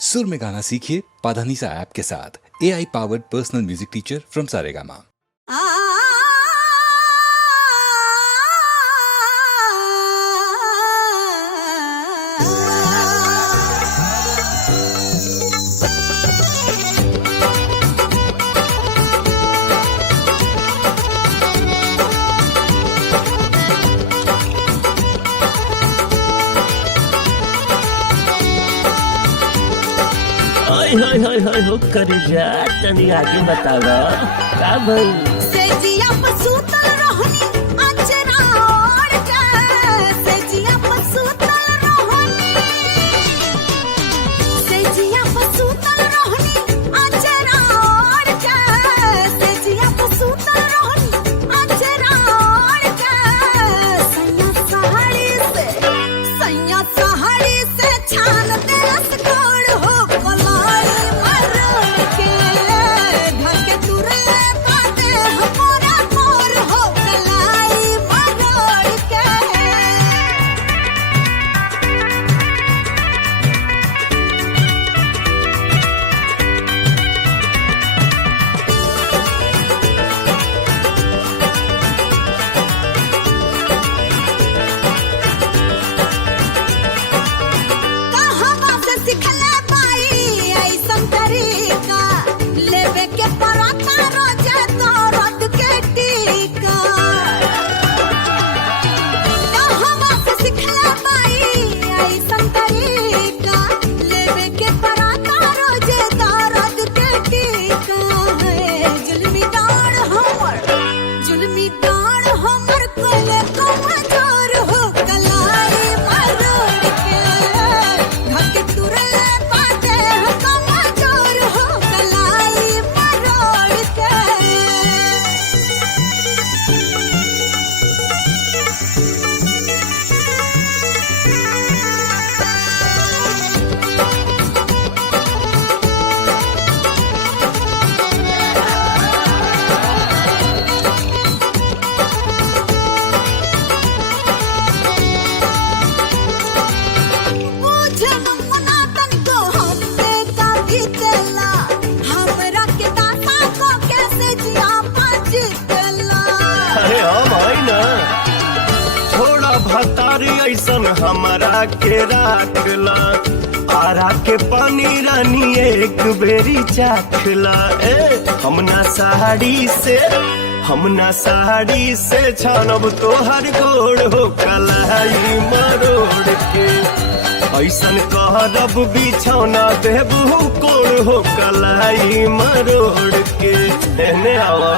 सुर में गाना सीखिए पाधानीसा ऐप के साथ। AI powered personal music teacher from Saregama. हाय हो कर जा तनी आगे बतावा का भई सेजिया पसूतल रहनी अचरा और के सेजिया पसूतल रहनी अचरा और के सेजिया पसूतल रहनी अचरा और के सैया साड़ी से छान दे रसगोड़ हो कलाई मरोड़ के ढके तुरे बाते हमारा मोर हो कलाई मरोड़ के। कहवा से सिखले बाई ऐसन तरीका लेवे के पराता रोजे दर्द के टीका। कहवा से सिखले बाई ऐसन तरीका लेवे के पराता रोजे दर्द के टीका। जुल्मी डाढ़ हमर कोले कमजोर हो कलाई मरोड़ के ढके तुरले बाते कमजोर हो कलाई मरोड़ के। बुझन मना तनिको हमसे का बीतेला हमरा के दासा को कैसे जिया पाजितला। अरे हम है ना थोड़ा भतारी ऐसन हमारा के राखला आरा के पानी रानी एक बेरी चाखला हमना साड़ी से छानब तोहर गोड़ हो कलाई मरोड़ के ऐसन कहरब बिछौना देबू कोड़ हो कलाई मरोड़ के। एने आवा